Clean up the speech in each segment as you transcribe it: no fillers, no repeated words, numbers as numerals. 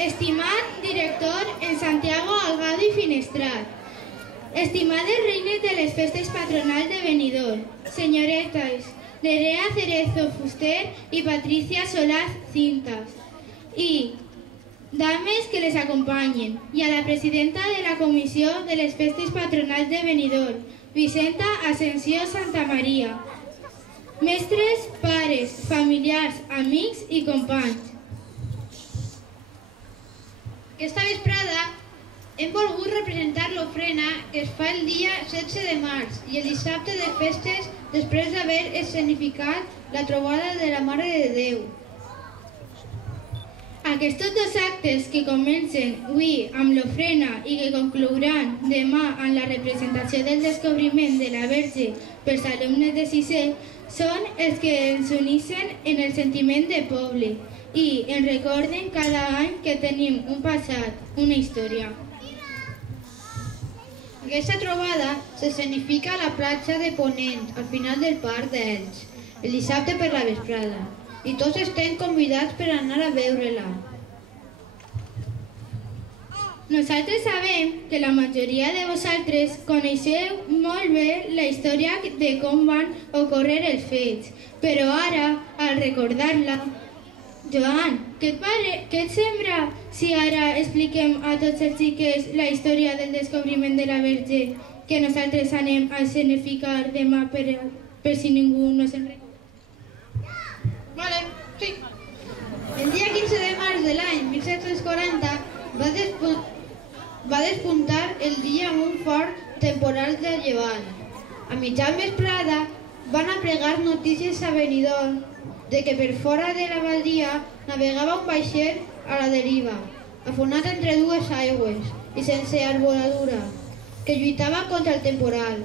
Estimat director en Santiago Algado i Finestrat, estimades reines de les festes patronals de Benidorm, senyoretes Nerea Cerezo Fuster y Patricia Solaz Cintas, y dames que les acompanyen, y a la presidenta de la Comissió de les Festes Patronals de Benidorm, Vicenta Asensio Santamaria, mestres, pares, familiars, amics i companys. Aquesta vesprada hem volgut representar l'ofrena que es fa el dia 16 de març i el dissabte de festes després d'haver escenificat la trobada de la Mare de Déu. Aquests dos actes que comencen avui amb l'ofrena i que conclouran demà amb la representació del descobriment de la Verge pels alumnes de sisè són els que ens uneixen en el sentiment de poble i ens recorden cada any que tenim un passat, una història. Aquesta trobada s'escenifica a la platja de Ponent, al final del Parc d'Elx, el dissabte per la vesprada, i tots estem convidats per anar a veure-la. Nosaltres sabem que la majoria de vosaltres coneixeu molt bé la història de com van ocórrer els fets, però ara, al recordar-la, Joan, què et sembla si ara expliquem a tots els xiquets la història del descobriment de la Verge que nosaltres anem a escenificar demà per si ningú no se'n recorda? Vale, sí. El dia 15 de març de l'any 1740 va despuntar el dia amb un fort temporal de llevant. A mitjan vesprada van aplegar notícies a Benidorm de que per fora de la badia navegava un vaixell a la deriva, afonat entre dues aigües i sense arboladura, que lluitava contra el temporal.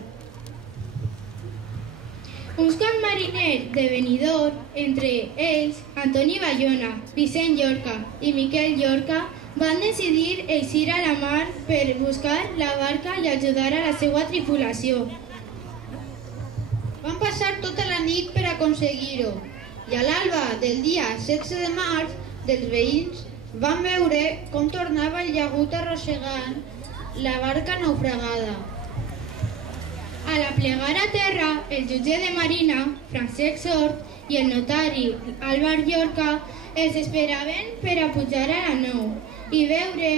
Uns quants mariners de Benidorm, entre ells Antoni Bayona, Vicent Llorca i Miquel Llorca, van decidir eixir a la mar per buscar la barca i ajudar a la seva tripulació. Van passar tota la nit per aconseguir-ho, i a l'alba del dia 16 de març dels veïns van veure com tornava el llagut arrossegant la barca naufragada. A la plegar a terra, el jutge de Marina, Francesc Sort, i el notari Álvar Llorca els esperaven per a pujar a la nau i veure